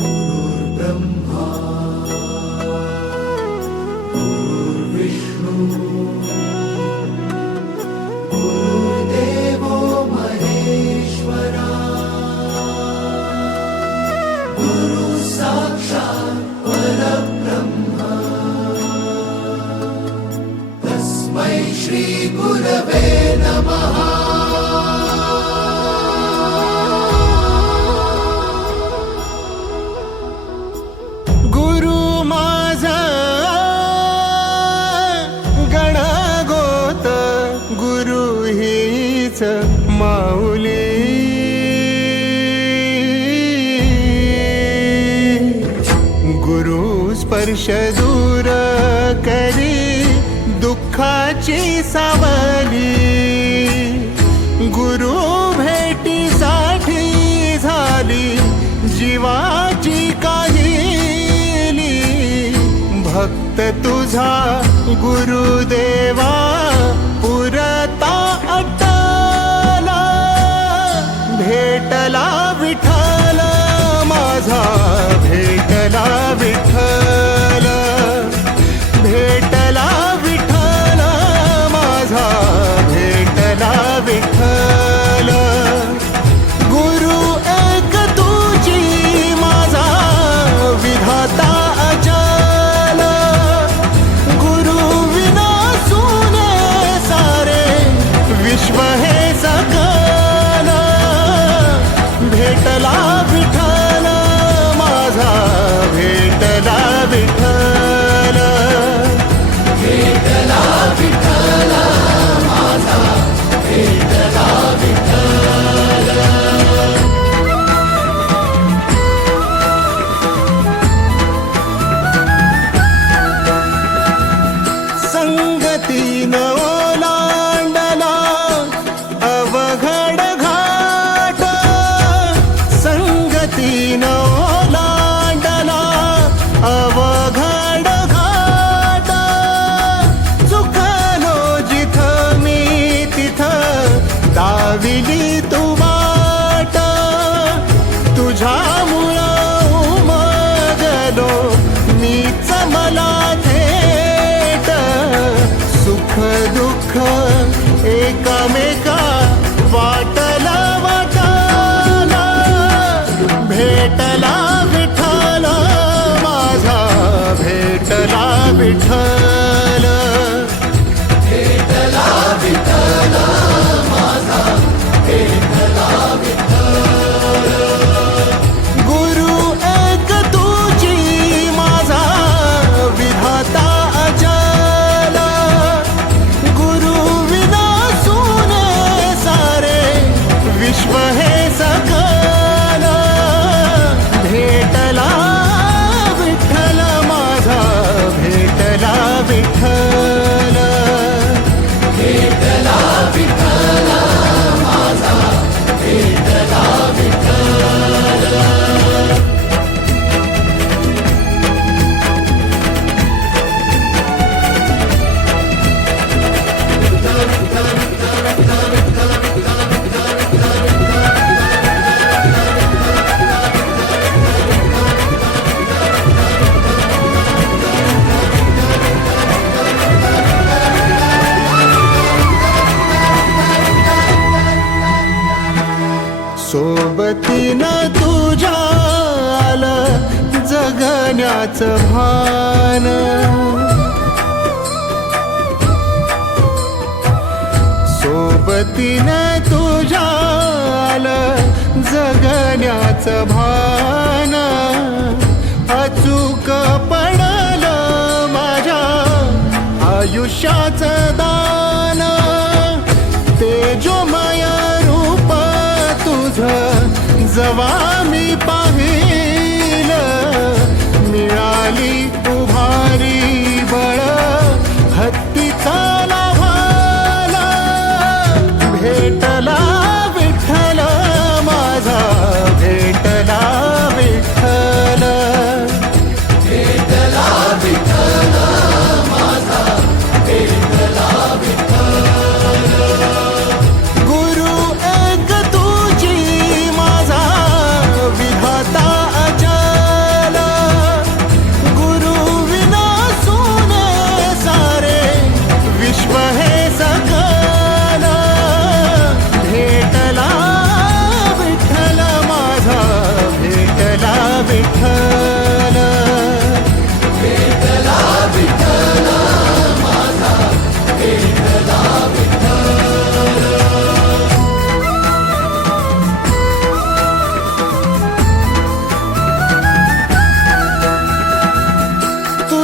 गुरुर्ब्रह्मा गुरुर्विष्णू गुरुर्देवो महेश्वरा गुरु साक्षात् परब्रह्म तस्मै श्री गुरवे नमः। माऊली गुरु स्पर्श दूर करी दुःखाची सावली, गुरु भेटीसाठी झाली जीवाची काहिली। भक्त तुझा गुरुदेवा पुरता भेटला विठ्ठल माझा, भेटला विठ्ठल, भेटला विठ्ठल माझा, भेटला विठ्ठल। गुरु एक तुझी माझा विधाता अचल, गुरु विना सुने सारे विश्व हे सकल। भेटला विठ्ठल माझा, भेटला विठ्ठल, भेटला विठ्ठल माझा, भेटला विठ्ठल। संगतीन ओलांडला अवघड घाट, संगतीन ओलांडला अवघड घाट। चुकलो जिथं मी तिथं दाविली तू वाट, तुझ्यामुळं उमगलो मीच मला थेट। सुख दुःख एकमेका वाटला वाटाला, भेटला विठ्ठल माझा, भेटला विठ्ठल, भेटला विठ्ठल माझा, भेटला विठ्ठल। गुरु एक तुझी माझा विधाता अचल, गुरु विना सुने सारे विश्व हे सकल। भेटला विठ्ठल माझा, भेटला विठ्ठल, भेटला विठ्ठल माझा, भेटला विठ्ठल। सोबतीनं तुझ्या आलं जगण्याचं भान, सोबतीनं तुझ्या आलं जगण्याचं भान। अचूक पडलं माझ्या आयुष्याचं दान, तेजोमय रूप तुझं जवा मी पाहिलं। मिळाली उभारी बळ हत्तीचा लाभाला, भेटला विठ्ठल माझा, भेटला विठ्ठल, भेटला विठ्ठल माझा, भेटला विठ्ठल। विठ्ठल